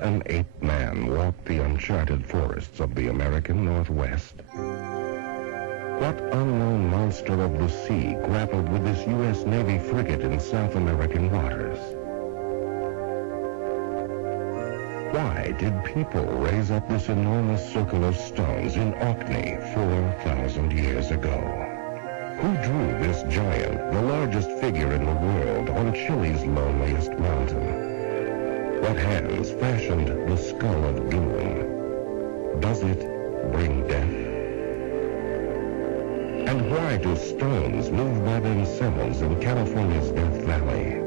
an ape-man walked the uncharted forests of the American Northwest? What unknown monster of the sea grappled with this U.S. Navy frigate in South American waters? Why did people raise up this enormous circle of stones in Orkney 4,000 years ago? Who drew this giant, the largest figure in the world, on Chile's loneliest mountain? What hands fashioned the skull of doom? Does it bring death? And why do stones move by themselves in California's Death Valley?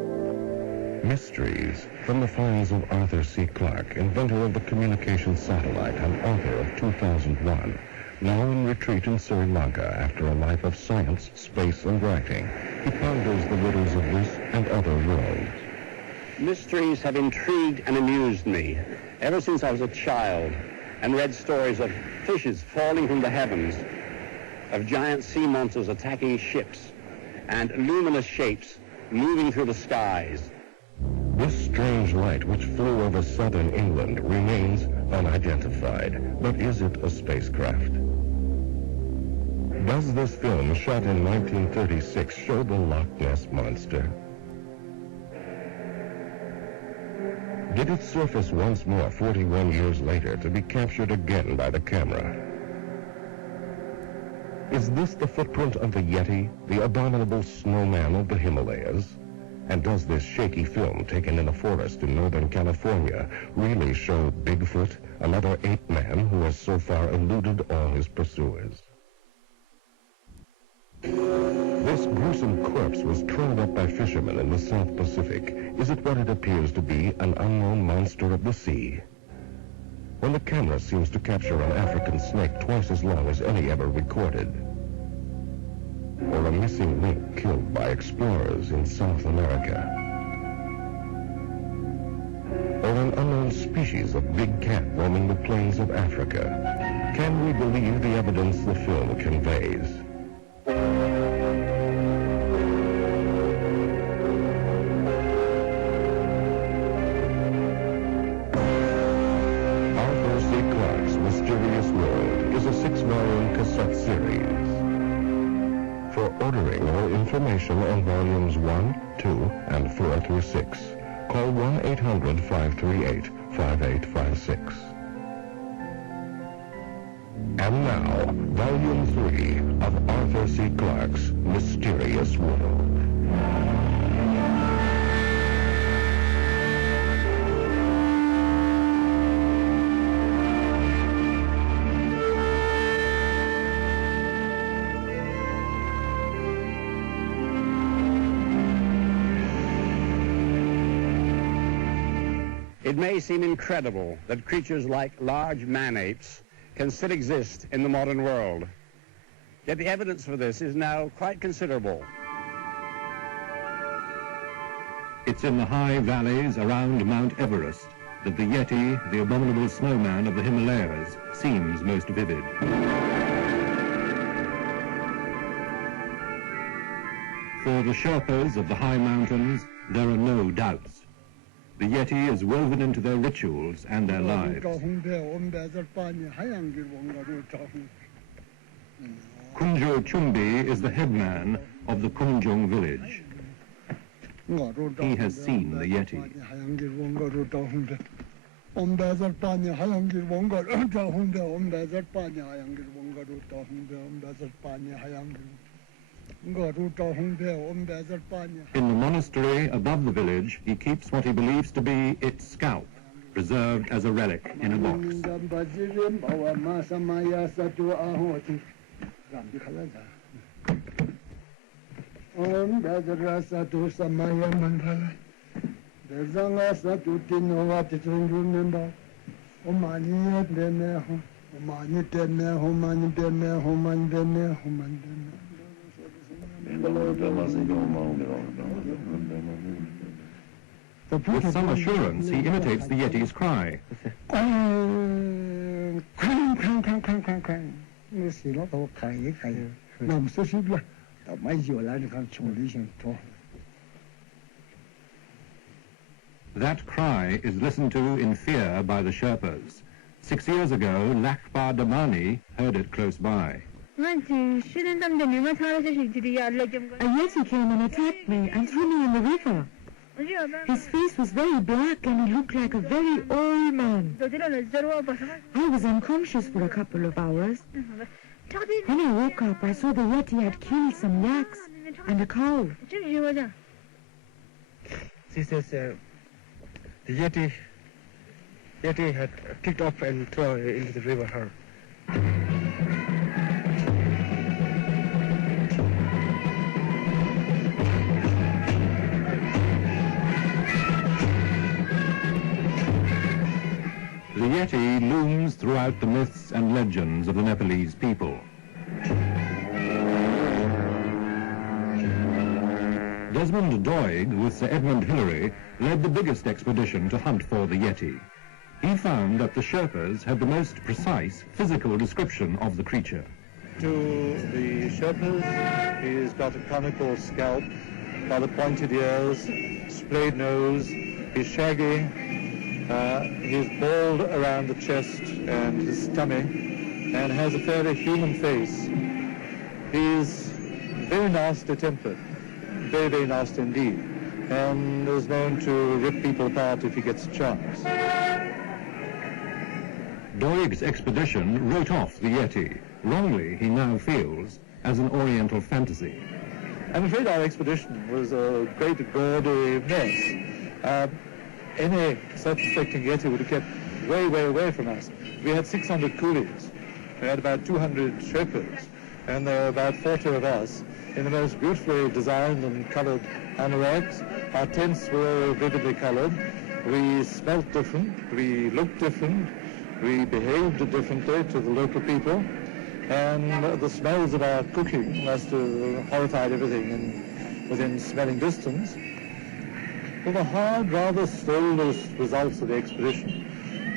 Mysteries from the finds of Arthur C. Clarke, inventor of the communication satellite and author of 2001, now in retreat in Sri Lanka after a life of science, space, and writing. He ponders the riddles of this and other worlds. Mysteries have intrigued and amused me ever since I was a child and read stories of fishes falling from the heavens, of giant sea monsters attacking ships, and luminous shapes moving through the skies. This strange light which flew over southern England remains unidentified, but is it a spacecraft? Does this film, shot in 1936, show the Loch Ness Monster? Did it surface once more 41 years later to be captured again by the camera? Is this the footprint of the Yeti, the Abominable Snowman of the Himalayas? And does this shaky film taken in a forest in Northern California really show Bigfoot, another ape-man who has so far eluded all his pursuers? This gruesome corpse was trailed up by fishermen in the South Pacific. Is it what it appears to be, an unknown monster of the sea? When the camera seems to capture an African snake twice as long as any ever recorded, or a missing link killed by explorers in South America, or an unknown species of big cat roaming the plains of Africa, can we believe the evidence the film conveys? Arthur C. Clarke's Mysterious World is a 6-volume cassette series. For ordering or information on volumes 1, 2, and 4 through 6, call 1-800-538-5856. And now, Volume 3 of Arthur C. Clarke's Mysterious World. It may seem incredible that creatures like large man-apes can still exist in the modern world. Yet the evidence for this is now quite considerable. It's in the high valleys around Mount Everest that the Yeti, the Abominable Snowman of the Himalayas, seems most vivid. For the Sherpas of the high mountains, there are no doubts. The Yeti is woven into their rituals and their lives. Kunjo Chumbi is the headman of the Kunjung village. He has seen the Yeti. In the monastery above the village, he keeps what he believes to be its scalp, preserved as a relic in a box. With some assurance, he imitates the Yeti's cry. That cry is listened to in fear by the Sherpas. 6 years ago, Lakpa Damani heard it close by. A Yeti came and attacked me and threw me in the river. His face was very black and he looked like a very old man. I was unconscious for a couple of hours. When I woke up, I saw the Yeti had killed some yaks and a cow. She says the Yeti had picked up and thrown into the river her. The Yeti looms throughout the myths and legends of the Nepalese people. Desmond Doig, with Sir Edmund Hillary, led the biggest expedition to hunt for the Yeti. He found that the Sherpas had the most precise physical description of the creature. To the Sherpas, he's got a conical scalp, rather pointed ears, splayed nose, he's shaggy, he's bald around the chest and his stomach, and has a fairly human face. He's very nasty tempered, very, very nasty indeed, and is known to rip people apart if he gets a chance. Doig's expedition wrote off the Yeti, wrongly he now feels, as an Oriental fantasy. I'm afraid our expedition was a great gaudy mess. Any self-respecting Yeti would have kept way, way away from us. We had 600 coolies. We had about 200 Sherpas, and there were about 40 of us in the most beautifully designed and colored anoraks. Our tents were vividly colored. We smelt different. We looked different. We behaved differently to the local people. And the smells of our cooking must have horrified everything within smelling distance. Well, the hard, rather soulless results of the expedition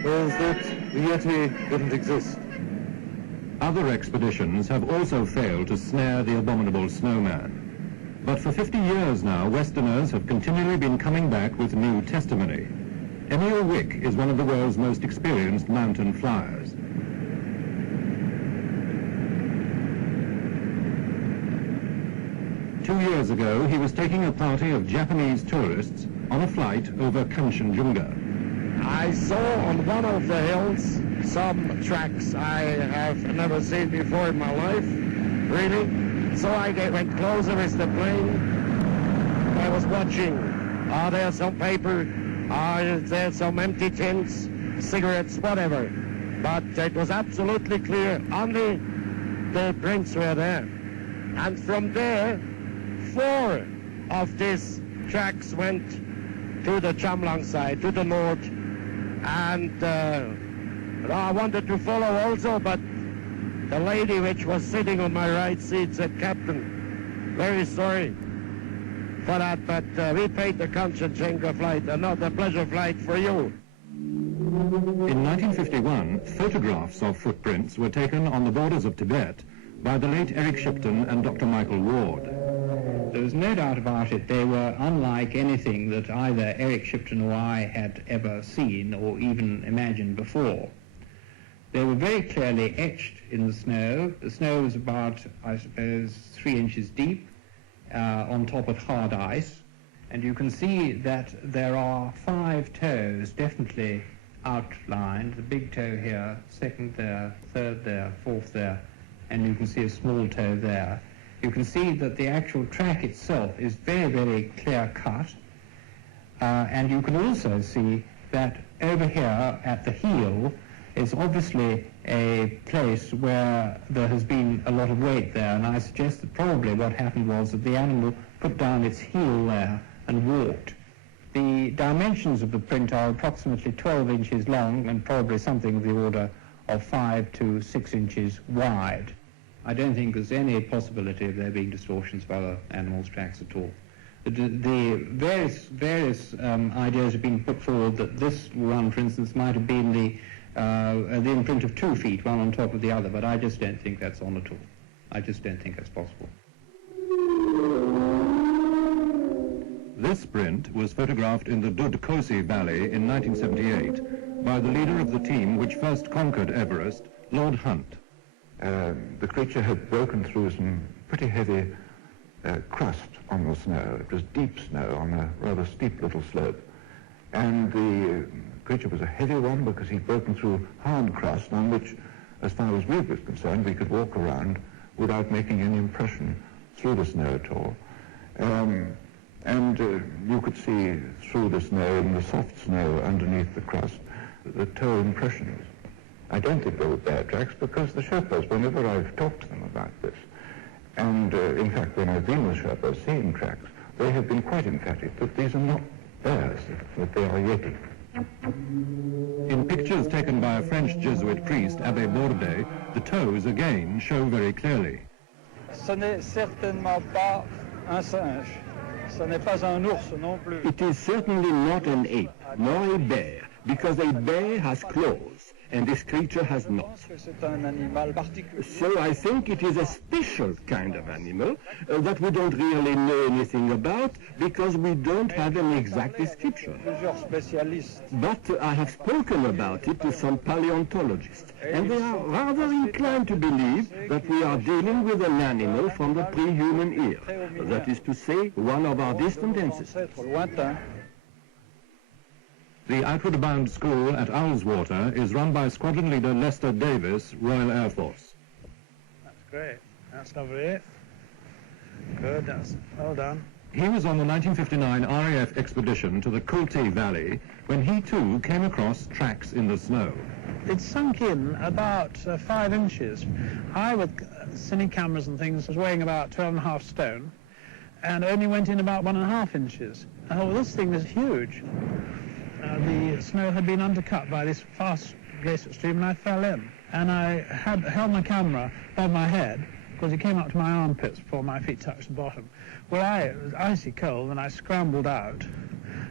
was that the Yeti didn't exist. Other expeditions have also failed to snare the Abominable Snowman. But for 50 years now, Westerners have continually been coming back with new testimony. Emil Wick is one of the world's most experienced mountain flyers. Two years ago, he was taking a party of Japanese tourists on a flight over Kanchenjunga. I saw on one of the hills some tracks I have never seen before in my life, really. So I went closer with the plane. I was watching. Are there some paper? Are there some empty tins, cigarettes, whatever? But it was absolutely clear. Only the prints were there. And from there, 4 of these tracks went to the Chamlang side, to the north. And I wanted to follow also, but the lady which was sitting on my right seat said, "Captain, very sorry for that, but we paid the Kanchenjunga flight and not a pleasure flight for you." In 1951, photographs of footprints were taken on the borders of Tibet by the late Eric Shipton and Dr. Michael Ward. There was no doubt about it. They were unlike anything that either Eric Shipton or I had ever seen or even imagined before. They were very clearly etched in the snow. The snow was about, I suppose, 3 inches deep on top of hard ice. And you can see that there are 5 toes definitely outlined. The big toe here, second there, third there, fourth there, and you can see a small toe there. You can see that the actual track itself is very, very clear cut. And you can also see that over here at the heel is obviously a place where there has been a lot of weight there. And I suggest that probably what happened was that the animal put down its heel there and walked. The dimensions of the print are approximately 12 inches long and probably something of the order of 5 to 6 inches wide. I don't think there's any possibility of there being distortions of other animals' tracks at all. The various ideas have been put forward that this one, for instance, might have been the imprint of 2 feet, one on top of the other, but I just don't think that's on at all. I just don't think that's possible. This sprint was photographed in the Dudkosi Valley in 1978 by the leader of the team which first conquered Everest, Lord Hunt. The creature had broken through some pretty heavy crust on the snow. It was deep snow on a rather steep little slope. And the creature was a heavy one because he'd broken through hard crust on which, as far as we were concerned, we could walk around without making any impression through the snow at all. And you could see through the snow and the soft snow underneath the crust the toe impressions. I don't think they were bear tracks because the Sherpas, whenever I've talked to them about this, and in fact when I've been with Sherpas seeing tracks, they have been quite emphatic that these are not bears, that they are yeti. In pictures taken by a French Jesuit priest, Abbé Bourdet, the toes again show very clearly. Ce n'est certainement pas un singe. Ce n'est pas un ours non plus. It is certainly not an ape, nor a bear, because a bear has claws, and this creature has not. So I think it is a special kind of animal that we don't really know anything about because we don't have an exact description. But I have spoken about it to some paleontologists, and they are rather inclined to believe that we are dealing with an animal from the pre-human era, that is to say, one of our distant ancestors. The Outward Bound School at Ullswater is run by Squadron Leader Lester Davis, Royal Air Force. That's great. That's lovely. Good, that's well done. He was on the 1959 RAF expedition to the Kulti Valley when he too came across tracks in the snow. It sunk in about 5 inches. I, with cine cameras and things, was weighing about 12.5 stone and only went in about 1.5 inches. I thought, well, this thing is huge. The snow had been undercut by this fast glacier stream and I fell in. And I had held my camera above my head because it came up to my armpits before my feet touched the bottom. Well, it was icy cold and I scrambled out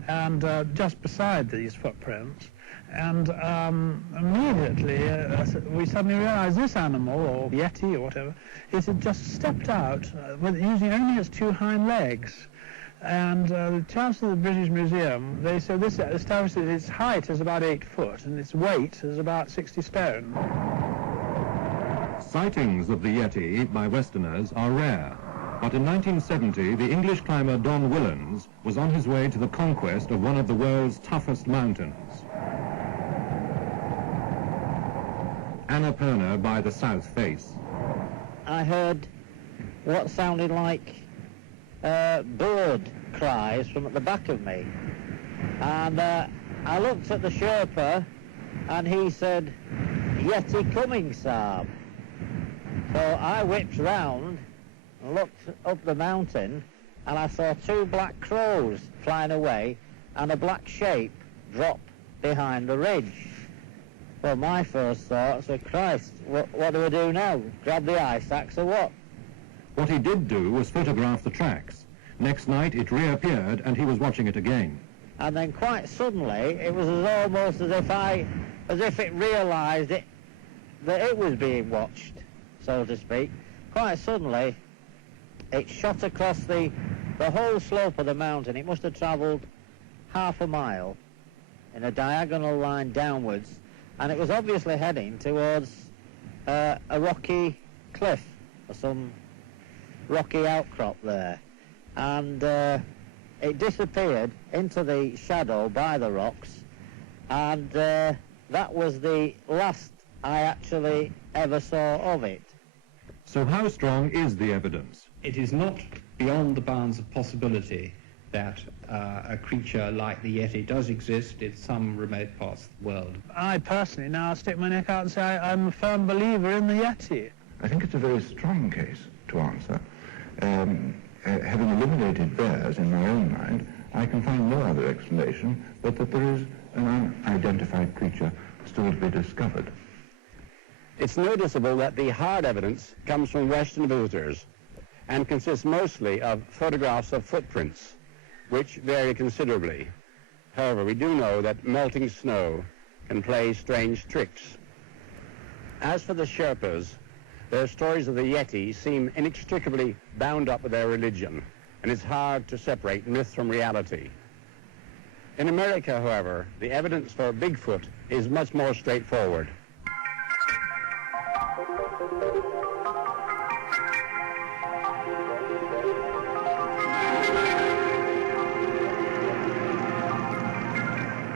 and just beside these footprints, and immediately we suddenly realized this animal, or yeti or whatever, it had just stepped out with using only its 2 hind legs. And the Chancellor of the British Museum, they said this established that its height is about 8 foot and its weight is about 60 stone. Sightings of the Yeti by Westerners are rare, but in 1970 the English climber Don Willans was on his way to the conquest of one of the world's toughest mountains. Annapurna by the south face. I heard what sounded like bird cries from at the back of me, and I looked at the Sherpa and he said, "Yeti coming, Saab." So I whipped round and looked up the mountain and I saw 2 black crows flying away and a black shape drop behind the ridge. Well, my first thought was, Christ, what do we do now? Grab the ice axe or what? What he did do was photograph the tracks. Next night it reappeared and he was watching it again. And then quite suddenly it was almost as if it realised that it was being watched, so to speak. Quite suddenly it shot across the whole slope of the mountain. It must have travelled half a mile in a diagonal line downwards, and it was obviously heading towards a rocky cliff or some rocky outcrop there, and it disappeared into the shadow by the rocks, and that was the last I actually ever saw of it. So how strong is the evidence? It is not beyond the bounds of possibility that a creature like the Yeti does exist in some remote parts of the world. I personally now stick my neck out and say I'm a firm believer in the Yeti. I think it's a very strong case to answer. Having eliminated bears in my own mind, I can find no other explanation but that there is an unidentified creature still to be discovered. It's noticeable that the hard evidence comes from Western visitors and consists mostly of photographs of footprints, which vary considerably. However, we do know that melting snow can play strange tricks. As for the Sherpas, their stories of the Yeti seem inextricably bound up with their religion. and it's hard to separate myth from reality. In America, however, the evidence for Bigfoot is much more straightforward.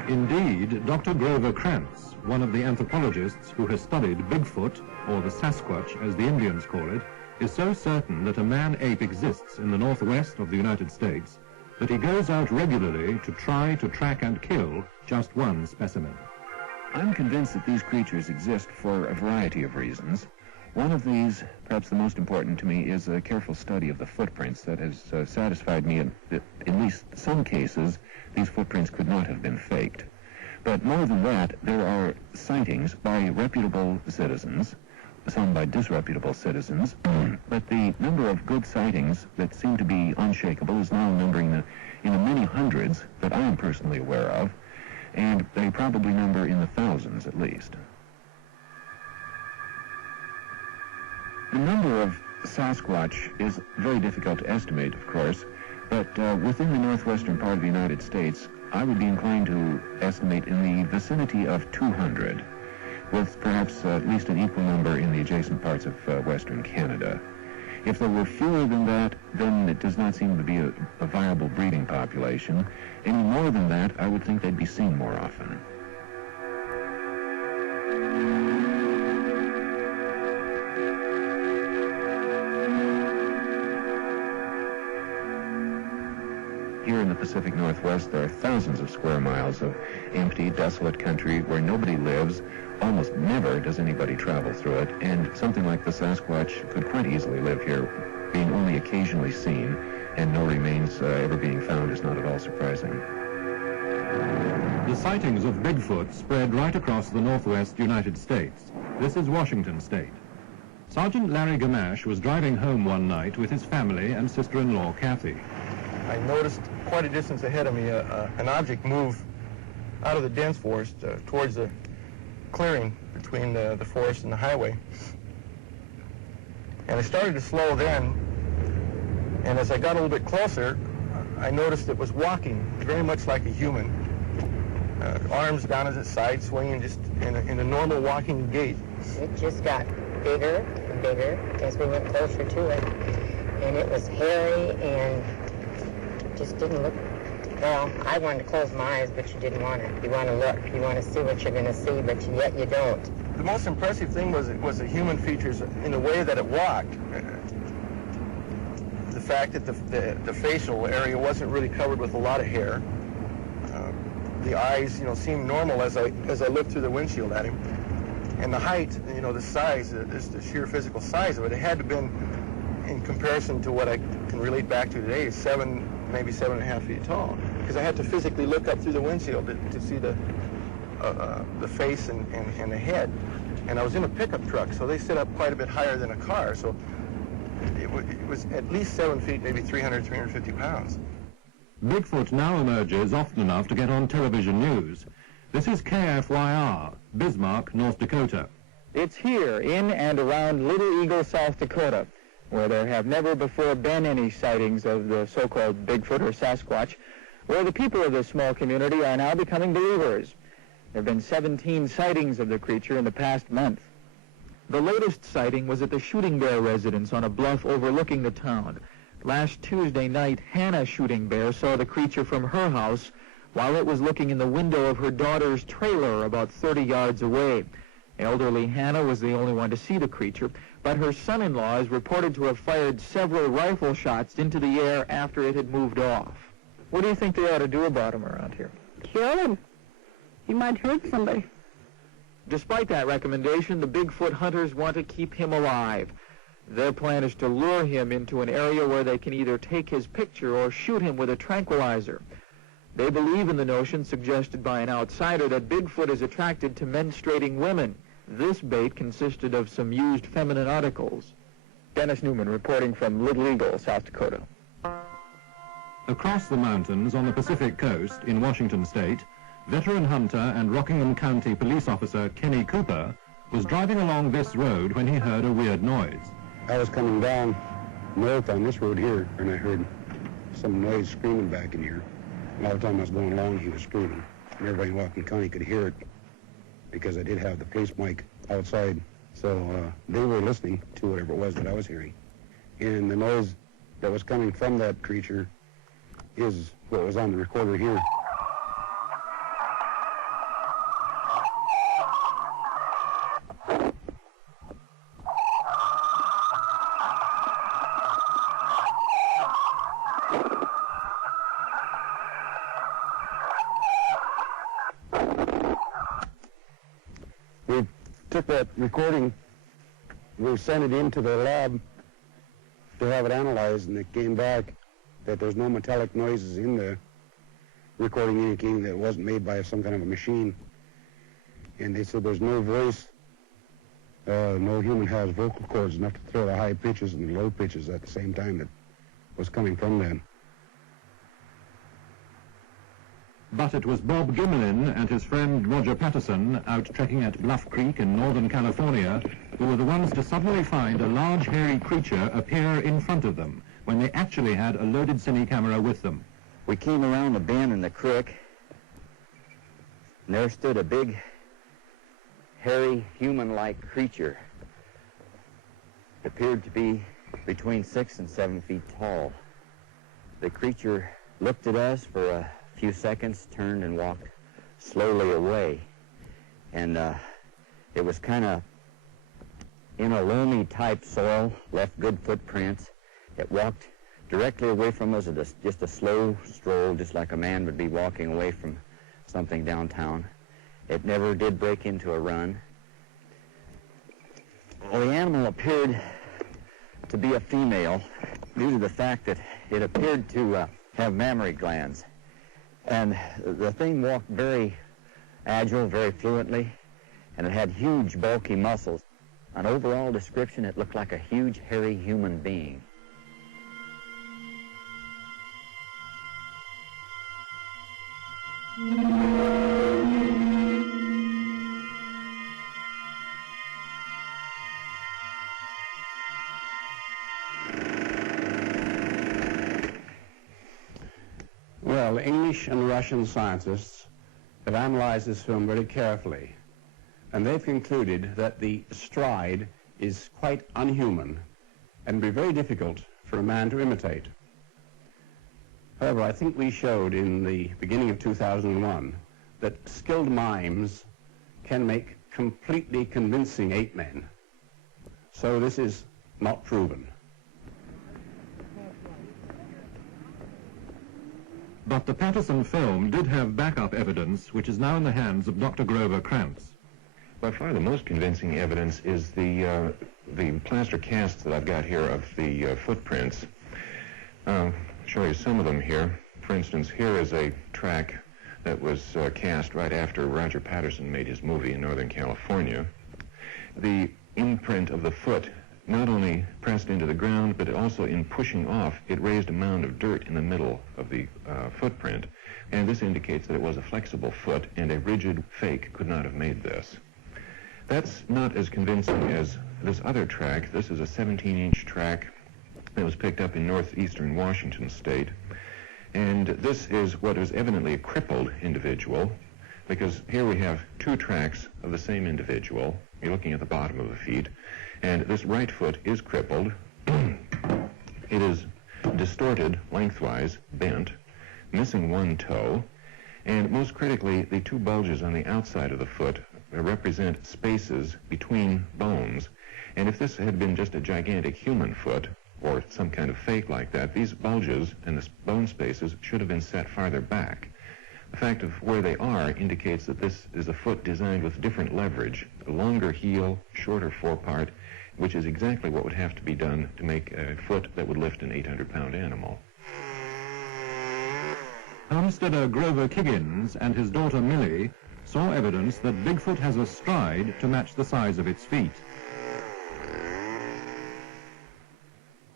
Indeed, Dr. Grover Krantz, one of the anthropologists who has studied Bigfoot, or the Sasquatch as the Indians call it, is so certain that a man-ape exists in the northwest of the United States that he goes out regularly to try to track and kill just one specimen. I'm convinced that these creatures exist for a variety of reasons. One of these, perhaps the most important to me, is a careful study of the footprints that has satisfied me that in at least some cases these footprints could not have been faked. But more than that, there are sightings by reputable citizens, some by disreputable citizens, but the number of good sightings that seem to be unshakable is now numbering in the many hundreds that I am personally aware of, and they probably number in the thousands at least. The number of Sasquatch is very difficult to estimate, of course, but within the northwestern part of the United States, I would be inclined to estimate in the vicinity of 200, with perhaps at least an equal number in the adjacent parts of western Canada. If there were fewer than that, then it does not seem to be a viable breeding population. Any more than that, I would think they'd be seen more often. Here in the Pacific Northwest, there are thousands of square miles of empty, desolate country where nobody lives. Almost never does anybody travel through it, and something like the Sasquatch could quite easily live here, being only occasionally seen, and no remains ever being found is not at all surprising. The sightings of Bigfoot spread right across the northwest United States. This is Washington State. Sergeant Larry Gamache was driving home one night with his family and sister-in-law Kathy. I noticed quite a distance ahead of me an object move out of the dense forest towards the clearing between the forest and the highway. And I started to slow then, and as I got a little bit closer, I noticed it was walking very much like a human. Arms down at its side, swinging just in a normal walking gait. It just got bigger and bigger as we went closer to it, and it was hairy and just didn't look, well, I wanted to close my eyes, but you didn't want to. You want to look. You want to see what you're going to see, but yet you don't. The most impressive thing was the human features in the way that it walked. The fact that the facial area wasn't really covered with a lot of hair. The eyes, seemed normal as I looked through the windshield at him. And the height, the size, the sheer physical size of it, it had to have been, in comparison to what I can relate back to today, maybe 7.5 feet tall, because I had to physically look up through the windshield to see the face and the head. And I was in a pickup truck, so they sit up quite a bit higher than a car, so it was at least 7 feet, maybe 300, 350 pounds. Bigfoot now emerges often enough to get on television news. This is KFYR, Bismarck, North Dakota. It's here in and around Little Eagle, South Dakota, where there have never before been any sightings of the so-called Bigfoot or Sasquatch, where the people of this small community are now becoming believers. There have been 17 sightings of the creature in the past month. The latest sighting was at the Shooting Bear residence on a bluff overlooking the town. Last Tuesday night, Hannah Shooting Bear saw the creature from her house while it was looking in the window of her daughter's trailer about 30 yards away. Elderly Hannah was the only one to see the creature, but her son-in-law is reported to have fired several rifle shots into the air after it had moved off. What do you think they ought to do about him around here? Kill him. He might hurt somebody. Despite that recommendation, the Bigfoot hunters want to keep him alive. Their plan is to lure him into an area where they can either take his picture or shoot him with a tranquilizer. They believe in the notion suggested by an outsider that Bigfoot is attracted to menstruating women. This bait consisted of some used feminine articles. Dennis Newman reporting from Little Eagle, South Dakota. Across the mountains on the Pacific coast in Washington State, veteran hunter and Rockingham County police officer Kenny Cooper was driving along this road when he heard a weird noise. I was coming down north on this road here, and I heard some noise screaming back in here. All the time I was going along, he was screaming. And everybody in Whatcom County could hear it because I did have the police mic outside. So they were listening to whatever it was that I was hearing. And the noise that was coming from that creature is what was on the recorder here. We took that recording, we sent it into the lab to have it analyzed, and it came back that there's no metallic noises in the recording, indicating that it wasn't made by some kind of a machine. And they said there's no voice, no human has vocal cords enough to throw the high pitches and the low pitches at the same time that was coming from them. But it was Bob Gimlin and his friend Roger Patterson out trekking at Bluff Creek in Northern California who were the ones to suddenly find a large hairy creature appear in front of them when they actually had a loaded cine camera with them. We came around the bend in the creek, and there stood a big, hairy, human-like creature. It appeared to be between 6 and 7 feet tall. The creature looked at us for a few seconds, turned and walked slowly away. And it was kind of in a loamy type soil, left good footprints. It walked directly away from us at just a slow stroll, just like a man would be walking away from something downtown. It never did break into a run. Well, the animal appeared to be a female due to the fact that it appeared to have mammary glands. And the thing walked very agile, very fluently, and it had huge, bulky muscles. An overall description, it looked like a huge, hairy human being. Well, English and Russian scientists have analyzed this film very carefully, and they've concluded that the stride is quite unhuman and be very difficult for a man to imitate. However, I think we showed in the beginning of 2001 that skilled mimes can make completely convincing ape men. So this is not proven. But the Patterson film did have backup evidence, which is now in the hands of Dr. Grover Krantz. By far the most convincing evidence is the plaster casts that I've got here of the footprints. I'll show you some of them here. For instance, here is a track that was cast right after Roger Patterson made his movie in Northern California. The imprint of the foot not only pressed into the ground, but also in pushing off, it raised a mound of dirt in the middle of the footprint. And this indicates that it was a flexible foot, and a rigid fake could not have made this. That's not as convincing as this other track. This is a 17-inch track that was picked up in northeastern Washington state. And this is what is evidently a crippled individual, because here we have two tracks of the same individual. You're looking at the bottom of the feet. And this right foot is crippled. It is distorted lengthwise, bent, missing one toe, and most critically, the two bulges on the outside of the foot represent spaces between bones. And if this had been just a gigantic human foot, or some kind of fake like that, these bulges and the bone spaces should have been set farther back. The fact of where they are indicates that this is a foot designed with different leverage, a longer heel, shorter forepart, which is exactly what would have to be done to make a foot that would lift an 800-pound animal. Homesteader Grover Kiggins and his daughter Millie saw evidence that Bigfoot has a stride to match the size of its feet.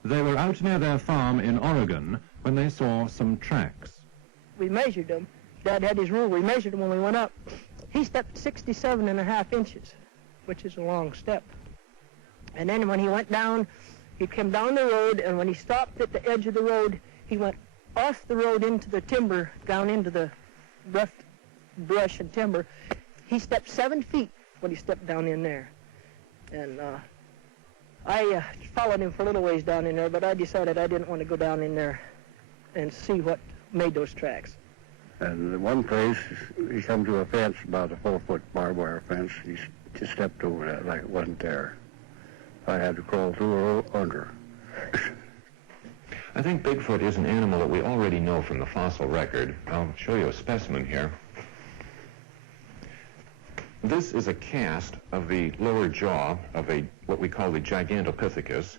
They were out near their farm in Oregon when they saw some tracks. We measured them. Dad had his rule. We measured them when we went up. He stepped 67.5 inches, which is a long step. And then when he went down, he came down the road, and when he stopped at the edge of the road, he went off the road into the timber, down into the rough brush and timber. He stepped 7 feet when he stepped down in there. And I followed him for a little ways down in there, but I decided I didn't want to go down in there and see what made those tracks. And in one place, he come to a fence, about a 4-foot barbed wire fence. He just stepped over that like it wasn't there. I had to crawl through or under. I think Bigfoot is an animal that we already know from the fossil record. I'll show you a specimen here. This is a cast of the lower jaw of what we call the Gigantopithecus.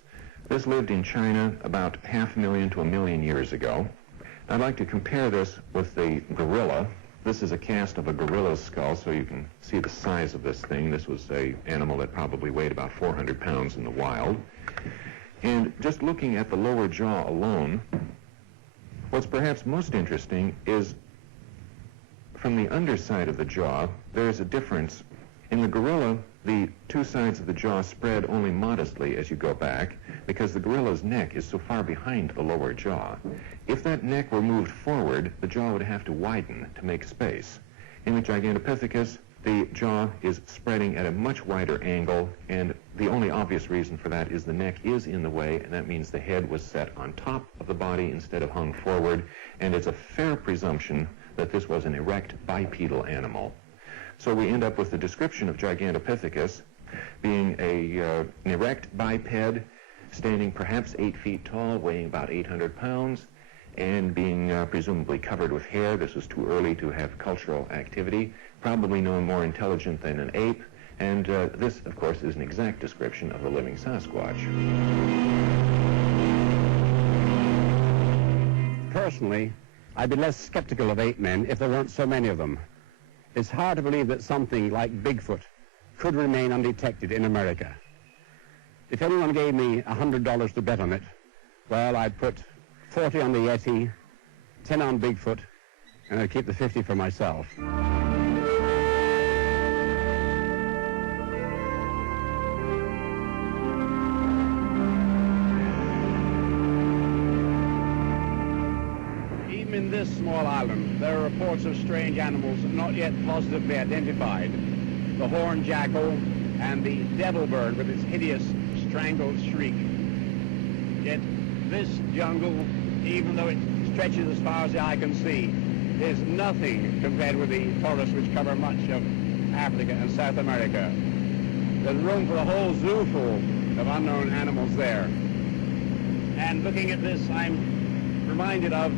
This lived in China about 500,000 to 1 million years ago. I'd like to compare this with the gorilla. This is a cast of a gorilla's skull, so you can see the size of this thing. This was an animal that probably weighed about 400 pounds in the wild. And just looking at the lower jaw alone, what's perhaps most interesting is from the underside of the jaw, there's a difference. In the gorilla, the two sides of the jaw spread only modestly as you go back because the gorilla's neck is so far behind the lower jaw. If that neck were moved forward, the jaw would have to widen to make space. In the Gigantopithecus, the jaw is spreading at a much wider angle, and the only obvious reason for that is the neck is in the way, and that means the head was set on top of the body instead of hung forward, and it's a fair presumption that this was an erect bipedal animal. So we end up with the description of Gigantopithecus being an erect biped, standing perhaps 8 feet tall, weighing about 800 pounds, and being presumably covered with hair. This was too early to have cultural activity, probably no more intelligent than an ape, and this, of course, is an exact description of the living Sasquatch. Personally, I'd be less skeptical of ape-men if there weren't so many of them. It's hard to believe that something like Bigfoot could remain undetected in America. If anyone gave me $100 to bet on it, well, I'd put 40 on the Yeti, 10 on Bigfoot, and I'd keep the 50 for myself. Even in this small island, there are reports of strange animals not yet positively identified. The horned jackal and the devil bird with its hideous strangled shriek. Yet this jungle, even though it stretches as far as the eye can see, is nothing compared with the forests which cover much of Africa and South America. There's room for a whole zoo full of unknown animals there. And looking at this, I'm reminded of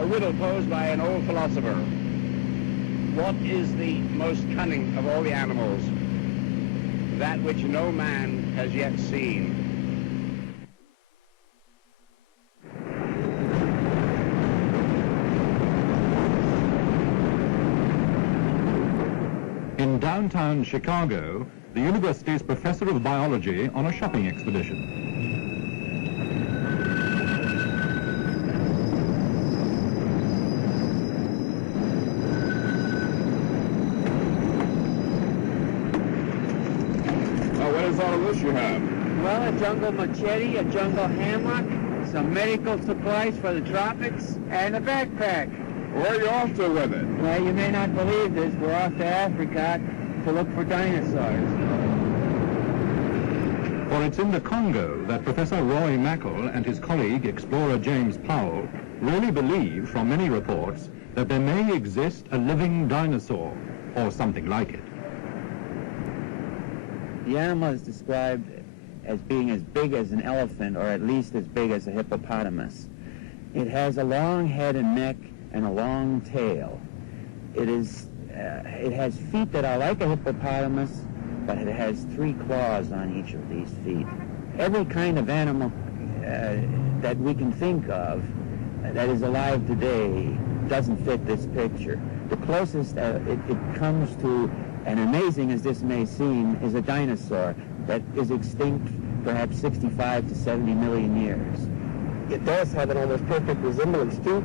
a riddle posed by an old philosopher. What is the most cunning of all the animals? That which no man has yet seen. In downtown Chicago, the university's professor of biology on a shopping expedition. What is all of this you have? Well, a jungle machete, a jungle hammock, some medical supplies for the tropics, and a backpack. Where are you off to with it? Well, you may not believe this. We're off to Africa to look for dinosaurs. For it's in the Congo that Professor Roy Mackle and his colleague, explorer James Powell, really believe, from many reports, that there may exist a living dinosaur, or something like it. The animal is described as being as big as an elephant, or at least as big as a hippopotamus. It has a long head and neck and a long tail. It has feet that are like a hippopotamus, but it has 3 claws on each of these feet. Every kind of animal that we can think of that is alive today doesn't fit this picture. The closest it comes to, and amazing as this may seem, is a dinosaur that is extinct perhaps 65 to 70 million years. It does have an almost perfect resemblance to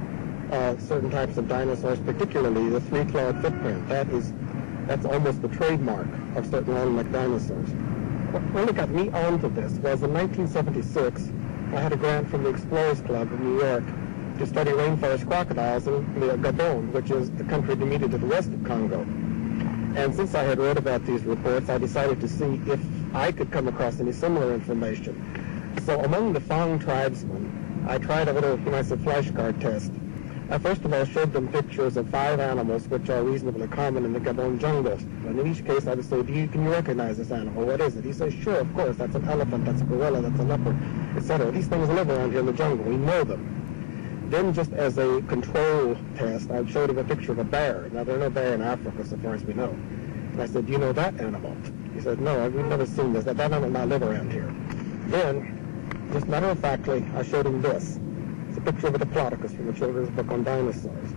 certain types of dinosaurs, particularly the 3-clawed footprint. That's almost the trademark of certain long-necked dinosaurs. What really got me onto this was in 1976, I had a grant from the Explorers Club of New York to study rainforest crocodiles in Gabon, which is the country immediately to the west of Congo. And since I had read about these reports, I decided to see if I could come across any similar information. So among the Fang tribesmen, I tried a little, flashcard test. I first of all showed them pictures of 5 animals which are reasonably common in the Gabon jungles. And in each case I would say, can you recognize this animal? What is it? He says, sure, of course, that's an elephant, that's a gorilla, that's a leopard, etc. These things live around here in the jungle. We know them. Then just as a control test, I showed him a picture of a bear. Now, there's no bear in Africa, so far as we know. And I said, do you know that animal? He said, no, we've never seen this. That animal does not live around here. Then, just matter-of-factly, I showed him this. It's a picture of a diplodocus from the children's book on dinosaurs.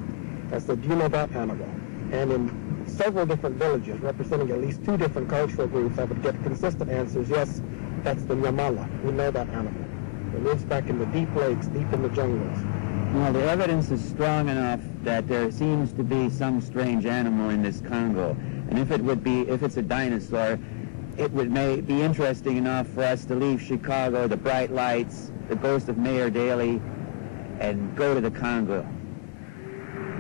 I said, do you know that animal? And in several different villages, representing at least 2 different cultural groups, I would get consistent answers. Yes, that's the Nyamala. We know that animal. It lives back in the deep lakes, deep in the jungles. Well, the evidence is strong enough that there seems to be some strange animal in this Congo. And if it's a dinosaur, it would be interesting enough for us to leave Chicago, the bright lights, the ghost of Mayor Daley, and go to the Congo.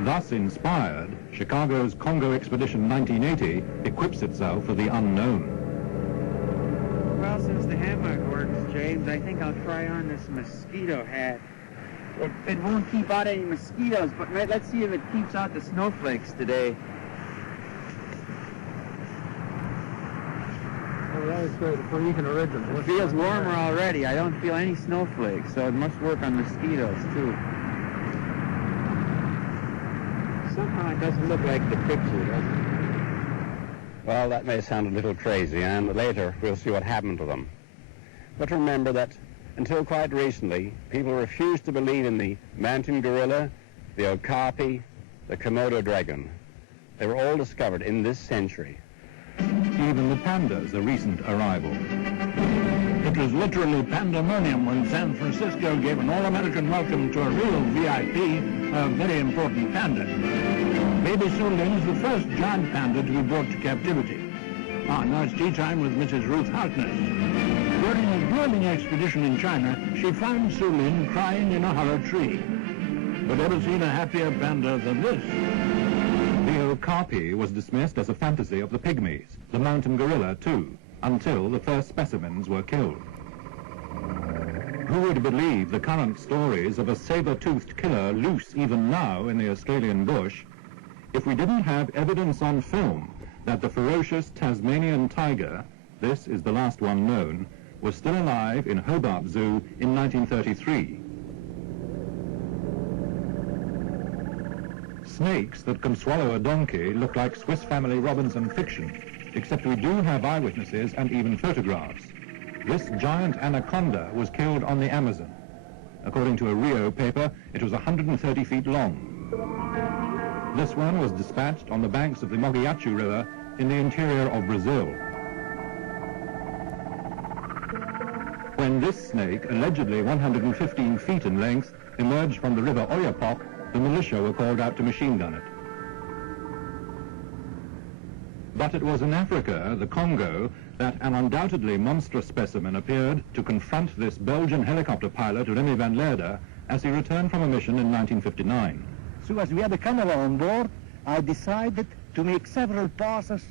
Thus inspired, Chicago's Congo Expedition 1980 equips itself for the unknown. Well, since the hammock works, James, I think I'll try on this mosquito hat. It won't keep out any mosquitoes, but let's see if it keeps out the snowflakes today. Oh, that was great. For even original. It feels warmer already. I don't feel any snowflakes, so it must work on mosquitoes, too. Somehow it doesn't look like the picture, does it? Well, that may sound a little crazy, and later we'll see what happened to them. But remember that until quite recently, people refused to believe in the mountain gorilla, the okapi, the Komodo dragon. They were all discovered in this century. Even the panda's a recent arrival. It was literally pandemonium when San Francisco gave an all-American welcome to a real VIP, a very important panda. Baby Sulin is the first giant panda to be brought to captivity. Now it's tea time with Mrs. Ruth Harkness. During a grueling expedition in China, she found Sulin crying in a hollow tree. But ever seen a happier panda than this? The okapi was dismissed as a fantasy of the pygmies, the mountain gorilla too, until the first specimens were killed. Who would believe the current stories of a saber-toothed killer loose even now in the Australian bush if we didn't have evidence on film that the ferocious Tasmanian tiger, this is the last one known, was still alive in Hobart Zoo in 1933. Snakes that can swallow a donkey look like Swiss Family Robinson fiction, except we do have eyewitnesses and even photographs. This giant anaconda was killed on the Amazon. According to a Rio paper, it was 130 feet long. This one was dispatched on the banks of the Mogiachu River in the interior of Brazil. When this snake, allegedly 115 feet in length, emerged from the river Oyapock, the militia were called out to machine gun it. But it was in Africa, the Congo, that an undoubtedly monstrous specimen appeared to confront this Belgian helicopter pilot, Remy van Leerde, as he returned from a mission in 1959. So as we had a camera on board, I decided to make several passes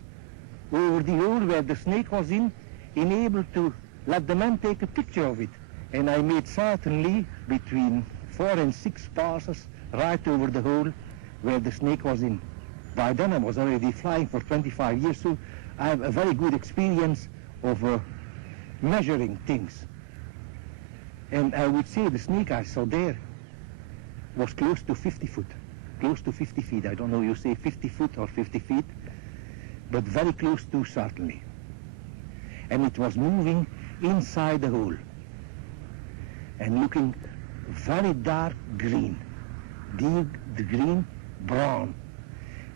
over the hole where the snake was in able to let the man take a picture of it. And I made certainly between 4 and 6 passes right over the hole where the snake was in. By then I was already flying for 25 years, so I have a very good experience of measuring things. And I would say the snake I saw there was close to 50 foot, close to 50 feet. I don't know, you say 50 foot or 50 feet, but very close to certainly. And it was moving inside the hole and looking very dark green, deep green, brown,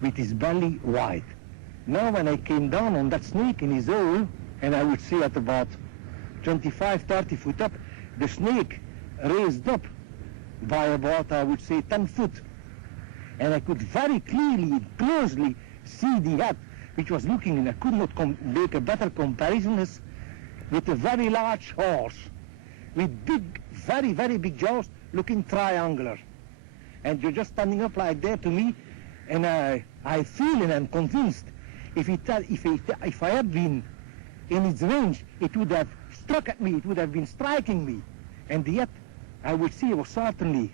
with his belly white. Now when I came down on that snake in his hole, and I would say at about 25, 30 foot up, the snake raised up by about, I would say, 10 foot. And I could very clearly, closely see the head, which was looking, and I could not make a better comparison, with a very large horse, with big, very, very big jaws, looking triangular. and you're just standing up like that to me, and I feel and I'm convinced if I had been in its range, it would have struck at me, it would have been striking me, and yet I would say it was certainly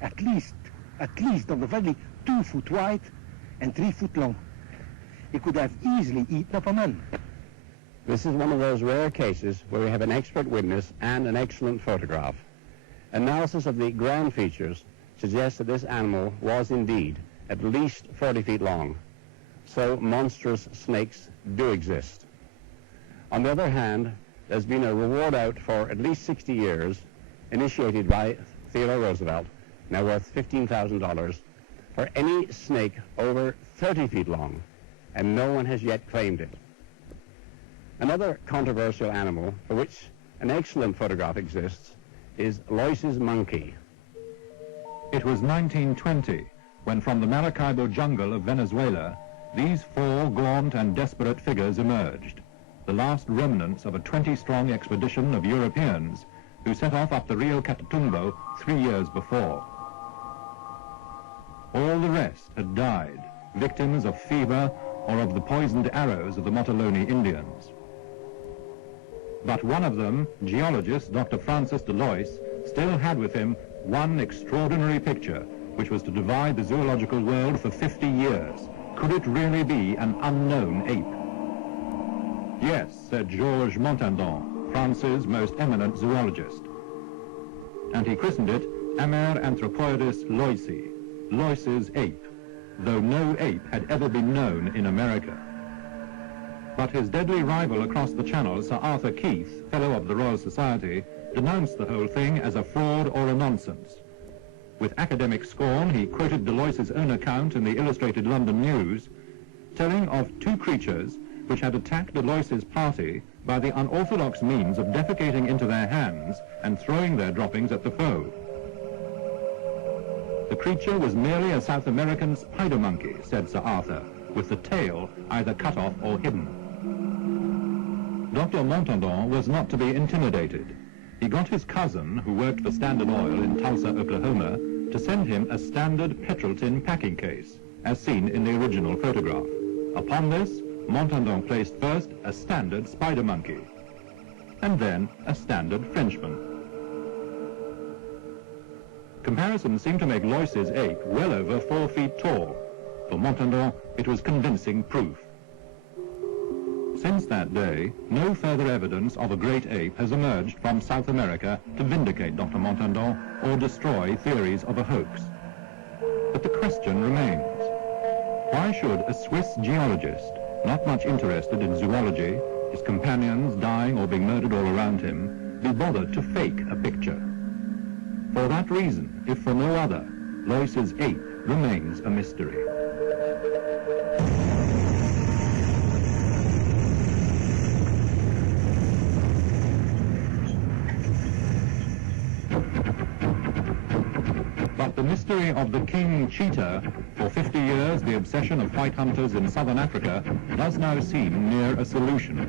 at least on the valley 2 foot wide and 3 foot long. It could have easily eaten up a man. This is one of those rare cases where we have an expert witness and an excellent photograph. Analysis of the ground features suggests that this animal was indeed at least 40 feet long. So monstrous snakes do exist. On the other hand, there's been a reward out for at least 60 years, initiated by Theodore Roosevelt, now worth $15,000, for any snake over 30 feet long, and no one has yet claimed it. Another controversial animal for which an excellent photograph exists is Lois's monkey. It was 1920 when from the Maracaibo jungle of Venezuela, these 4 gaunt and desperate figures emerged, the last remnants of a 20-strong expedition of Europeans who set off up the Rio Catatumbo 3 years before. All the rest had died, victims of fever or of the poisoned arrows of the Motilone Indians. But one of them, geologist Dr. Francis de Lois, still had with him one extraordinary picture, which was to divide the zoological world for 50 years. Could it really be an unknown ape? Yes, said Georges Montandon, France's most eminent zoologist. And he christened it Ameranthropoidus loisi, Lois's ape, though no ape had ever been known in America. But his deadly rival across the channel, Sir Arthur Keith, Fellow of the Royal Society, denounced the whole thing as a fraud or a nonsense. With academic scorn, he quoted Delois's own account in the Illustrated London News, telling of 2 creatures which had attacked Delois's party by the unorthodox means of defecating into their hands and throwing their droppings at the foe. The creature was merely a South American spider monkey, said Sir Arthur, with the tail either cut off or hidden. Dr. Montandon was not to be intimidated. He got his cousin, who worked for Standard Oil in Tulsa, Oklahoma, to send him a standard petrol tin packing case, as seen in the original photograph. Upon this, Montandon placed first a standard spider monkey, and then a standard Frenchman. Comparisons seemed to make Lois's ape well over 4 feet tall. For Montandon, it was convincing proof. Since that day, no further evidence of a great ape has emerged from South America to vindicate Dr. Montandon or destroy theories of a hoax. But the question remains, why should a Swiss geologist, not much interested in zoology, his companions dying or being murdered all around him, be bothered to fake a picture? For that reason, if for no other, Lois's ape remains a mystery. But the mystery of the king cheetah, for 50 years the obsession of white hunters in southern Africa, does now seem near a solution.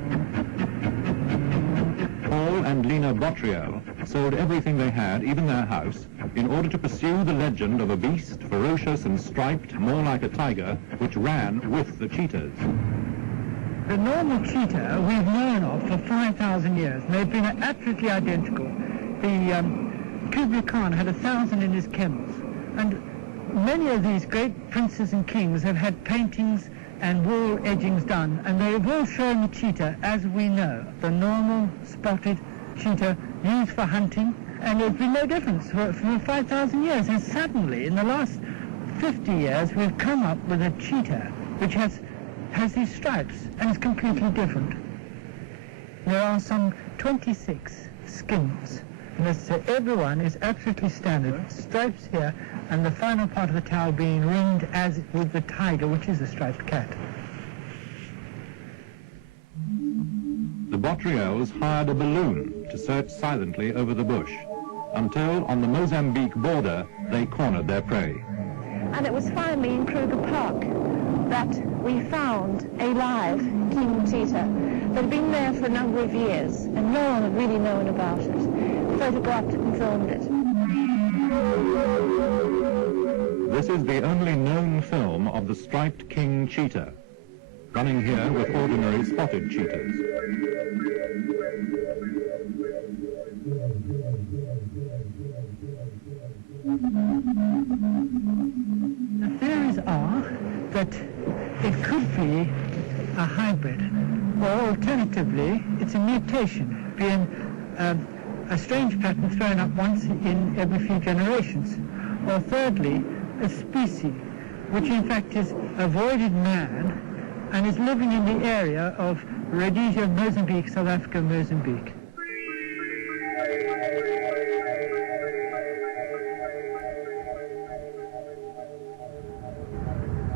Paul and Lena Bottriel sold everything they had, even their house, in order to pursue the legend of a beast, ferocious and striped, more like a tiger, which ran with the cheetahs. The normal cheetah we've known of for 5,000 years, and they've been absolutely identical. The Kublai Khan had 1,000 in his kennels, and many of these great princes and kings have had paintings and wall edgings done, and they've all shown the cheetah as we know, the normal spotted cheetah used for hunting, and there's been no difference for 5,000 years. And suddenly, in the last 50 years, we've come up with a cheetah which has these stripes, and it's completely different. There are some 26 skins. And as I say, everyone is absolutely standard. Stripes here, and the final part of the tail being ringed as with the tiger, which is a striped cat. The Bottriels hired a balloon to search silently over the bush, until on the Mozambique border they cornered their prey. And it was finally in Kruger Park that we found a live king cheetah that had been there for a number of years, and no one had really known about it. Photographed it and filmed it. This is the only known film of the striped king cheetah, running here with ordinary spotted cheetahs. The theories are that it could be a hybrid, or alternatively, it's a mutation, being a strange pattern thrown up once in every few generations. Or thirdly, a species, which in fact is avoided man and is living in the area of Rhodesia, Mozambique, South Africa, Mozambique.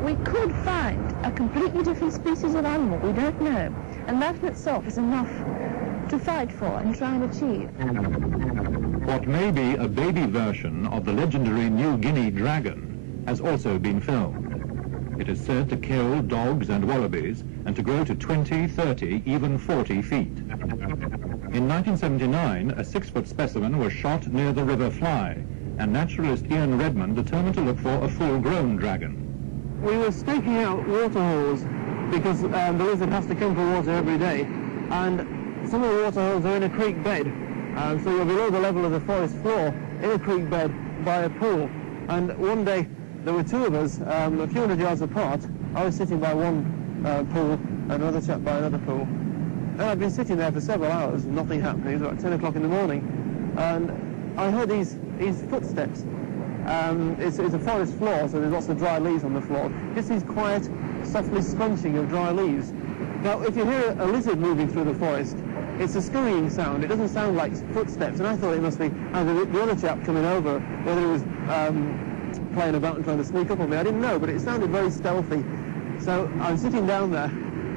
We could find a completely different species of animal, we don't know, and that in itself is enough to fight for and try and achieve. What may be a baby version of the legendary New Guinea dragon has also been filmed. It is said to kill dogs and wallabies and to grow to 20, 30, even 40 feet. In 1979, a 6-foot specimen was shot near the River Fly, and naturalist Ian Redmond determined to look for a full-grown dragon. We were staking out water holes because the lizard has to come for water every day, and some of the water holes are in a creek bed, so you're below the level of the forest floor in a creek bed by a pool. And one day there were two of us, a few hundred yards apart. I was sitting by one pool and another chap by another pool, and I'd been sitting there for several hours, nothing happening. It was about 10 o'clock in the morning, and I heard these footsteps. It's a forest floor, so there's lots of dry leaves on the floor. Just these quiet, softly scrunching of dry leaves. Now, if you hear a lizard moving through the forest, it's a scurrying sound. It doesn't sound like footsteps, and I thought it must be either the other chap coming over, whether he was playing about and trying to sneak up on me. I didn't know, but it sounded very stealthy. So I'm sitting down there,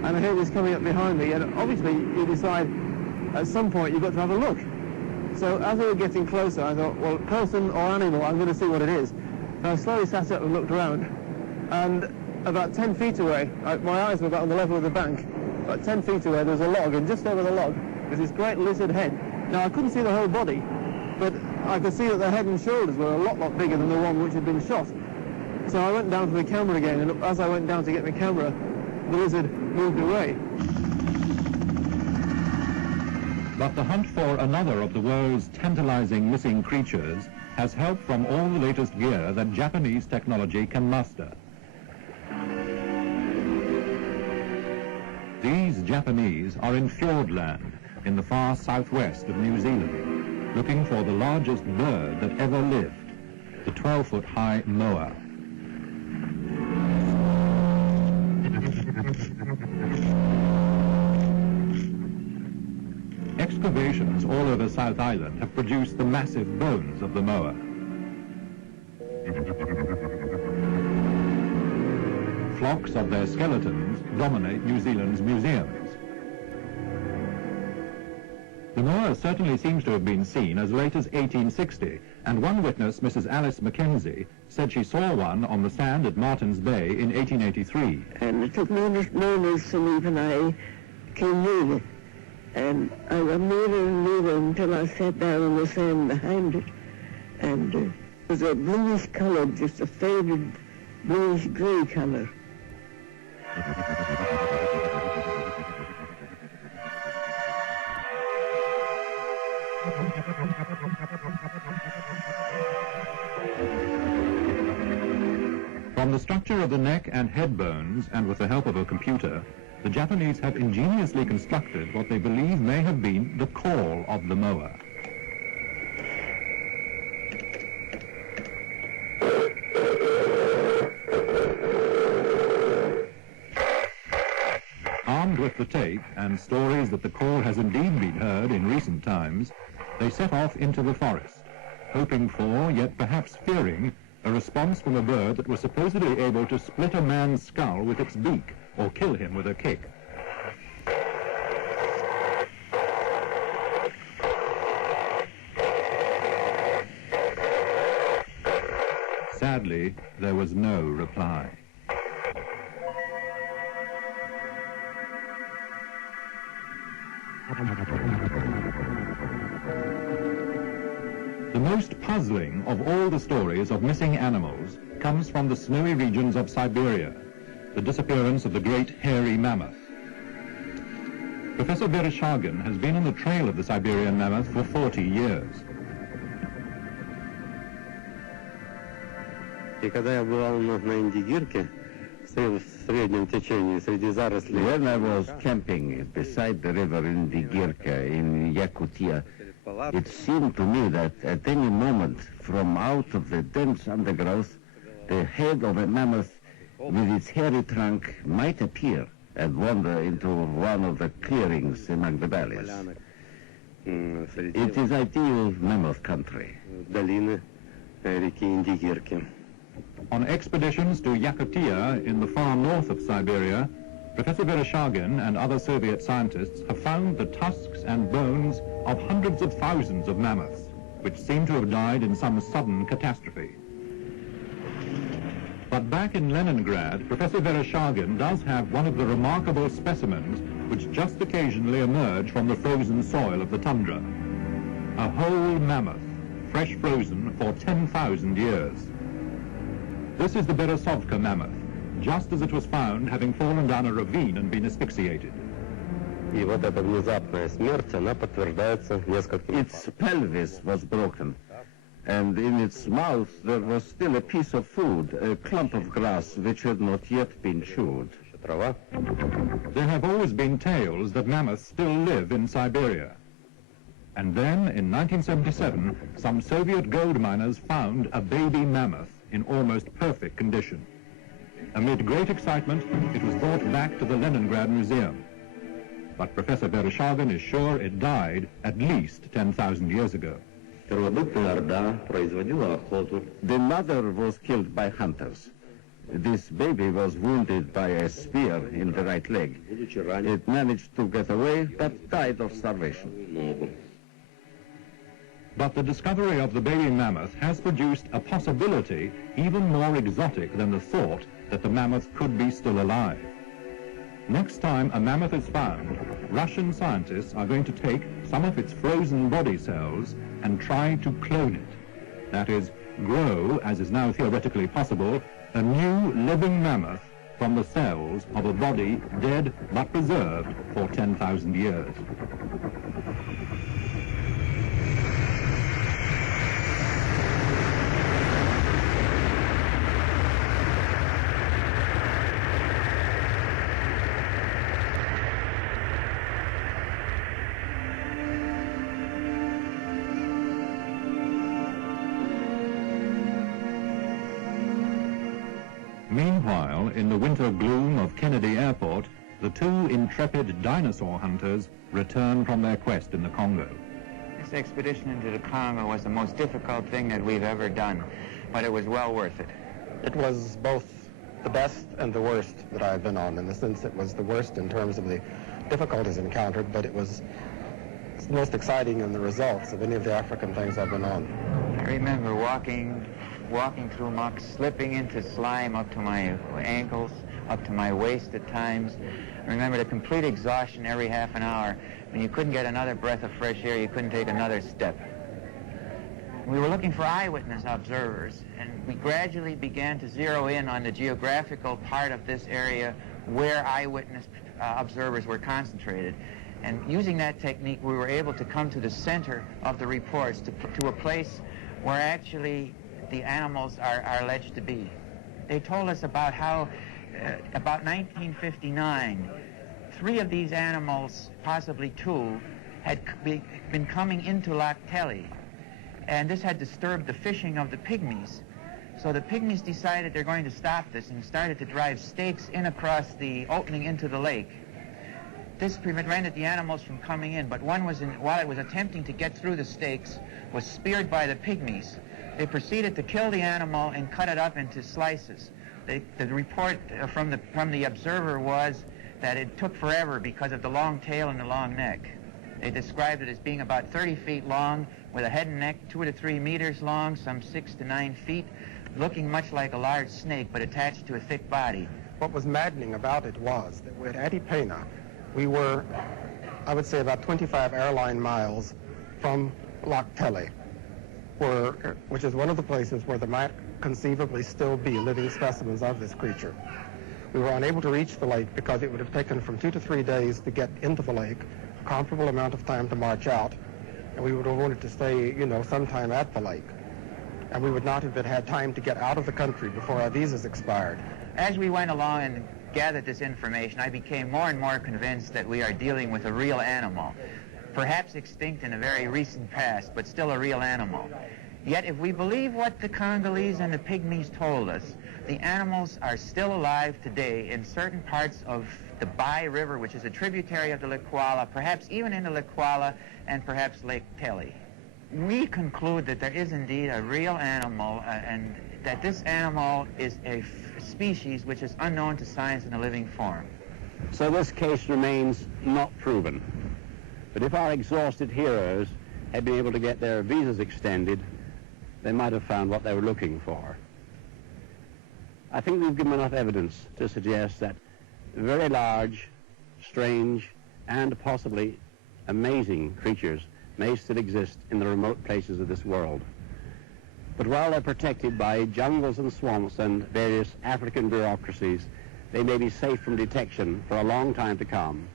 and I hear this coming up behind me, and obviously you decide at some point you've got to have a look. So as we were getting closer, I thought, well, person or animal, I'm going to see what it is. So I slowly sat up and looked around, and about 10 feet away, my eyes were about on the level of the bank, about 10 feet away there was a log, and just over the log was this great lizard head. Now I couldn't see the whole body, but I could see that the head and shoulders were a lot bigger than the one which had been shot. So I went down to the camera again, and as I went down to get my camera, the lizard moved away. But the hunt for another of the world's tantalizing missing creatures has help from all the latest gear that Japanese technology can muster. These Japanese are in Fiordland, in the far southwest of New Zealand, looking for the largest bird that ever lived, the 12-foot-high moa. Excavations all over South Island have produced the massive bones of the moa. Flocks of their skeletons dominate New Zealand's museums. The moa certainly seems to have been seen as late as 1860, and one witness, Mrs. Alice Mackenzie, said she saw one on the sand at Martin's Bay in 1883. And it took me moments to leave, and I came near it. And I went nearer and nearer until I sat down on the sand behind it. And it was a bluish color, just a faded bluish-gray color. From the structure of the neck and head bones, and with the help of a computer, the Japanese have ingeniously constructed what they believe may have been the call of the moa. Armed with the tape and stories that the call has indeed been heard in recent times, they set off into the forest, hoping for, yet perhaps fearing, a response from a bird that was supposedly able to split a man's skull with its beak or kill him with a kick. Sadly, there was no reply. The most puzzling of all the stories of missing animals comes from the snowy regions of Siberia, the disappearance of the great hairy mammoth. Professor Vereshchagin has been on the trail of the Siberian mammoth for 40 years. И когда я бывал на Индигирке, в среднем течении, среди зарослей... When I was camping beside the river in Digirka in Yakutia, it seemed to me that at any moment from out of the dense undergrowth, the head of a mammoth with its hairy trunk might appear and wander into one of the clearings among the valleys. It is ideal mammoth country. Долины реки Индигирки. On expeditions to Yakutia in the far north of Siberia, Professor Vereshchagin and other Soviet scientists have found the tusks and bones of hundreds of thousands of mammoths, which seem to have died in some sudden catastrophe. But back in Leningrad, Professor Vereshchagin does have one of the remarkable specimens which just occasionally emerge from the frozen soil of the tundra. A whole mammoth, fresh frozen for 10,000 years. This is the Berezovka mammoth, just as it was found having fallen down a ravine and been asphyxiated. И вот эта внезапная смерть, она подтверждается несколькими... Its pelvis was broken, and in its mouth there was still a piece of food, a clump of grass which had not yet been chewed. There have always been tales that mammoths still live in Siberia. And then, in 1977, some Soviet gold miners found a baby mammoth in almost perfect condition. Amid great excitement, it was brought back to the Leningrad Museum. But Professor Vereshchagin is sure it died at least 10,000 years ago. The mother was killed by hunters. This baby was wounded by a spear in the right leg. It managed to get away, but died of starvation. But the discovery of the baby mammoth has produced a possibility even more exotic than the thought that the mammoth could be still alive. Next time a mammoth is found, Russian scientists are going to take some of its frozen body cells and try to clone it. That is, grow, as is now theoretically possible, a new living mammoth from the cells of a body dead but preserved for 10,000 years. Meanwhile, in the winter gloom of Kennedy Airport, the two intrepid dinosaur hunters return from their quest in the Congo. This expedition into the Congo was the most difficult thing that we've ever done, but it was well worth it. It was both the best and the worst that I've been on. In the sense, it was the worst in terms of the difficulties encountered, but it was the most exciting in the results of any of the African things I've been on. I remember walking through muck, slipping into slime up to my ankles, up to my waist at times. I remember the complete exhaustion every half an hour. When you couldn't get another breath of fresh air, you couldn't take another step. We were looking for eyewitness observers, and we gradually began to zero in on the geographical part of this area where eyewitness observers were concentrated. And using that technique, we were able to come to the center of the reports, to a place where actually the animals are alleged to be. They told us about how, about 1959, 3 of these animals, possibly 2, had been coming into Lac Tele, and this had disturbed the fishing of the pygmies. So the pygmies decided they're going to stop this and started to drive stakes in across the opening into the lake. This prevented the animals from coming in, but one was, while it was attempting to get through the stakes, was speared by the pygmies. They proceeded to kill the animal and cut it up into slices. The report from the observer was that it took forever because of the long tail and the long neck. They described it as being about 30 feet long, with a head and neck 2 to 3 meters long, some 6 to 9 feet, looking much like a large snake, but attached to a thick body. What was maddening about it was that at Atipena, we were, I would say, about 25 airline miles from Lac Tele, which is one of the places where the conceivably still be living specimens of this creature. We were unable to reach the lake because it would have taken from 2 to 3 days to get into the lake, a comparable amount of time to march out, and we would have wanted to stay, sometime at the lake. And we would not have had time to get out of the country before our visas expired. As we went along and gathered this information, I became more and more convinced that we are dealing with a real animal, perhaps extinct in a very recent past, but still a real animal. Yet if we believe what the Congolese and the Pygmies told us, the animals are still alive today in certain parts of the Bai River, which is a tributary of the Likwala, perhaps even in the Likwala and perhaps Lake Tele. We conclude that there is indeed a real animal and that this animal is a species which is unknown to science in a living form. So this case remains not proven. But if our exhausted heroes had been able to get their visas extended, they might have found what they were looking for. I think we've given enough evidence to suggest that very large, strange, and possibly amazing creatures may still exist in the remote places of this world. But while they're protected by jungles and swamps and various African bureaucracies, they may be safe from detection for a long time to come.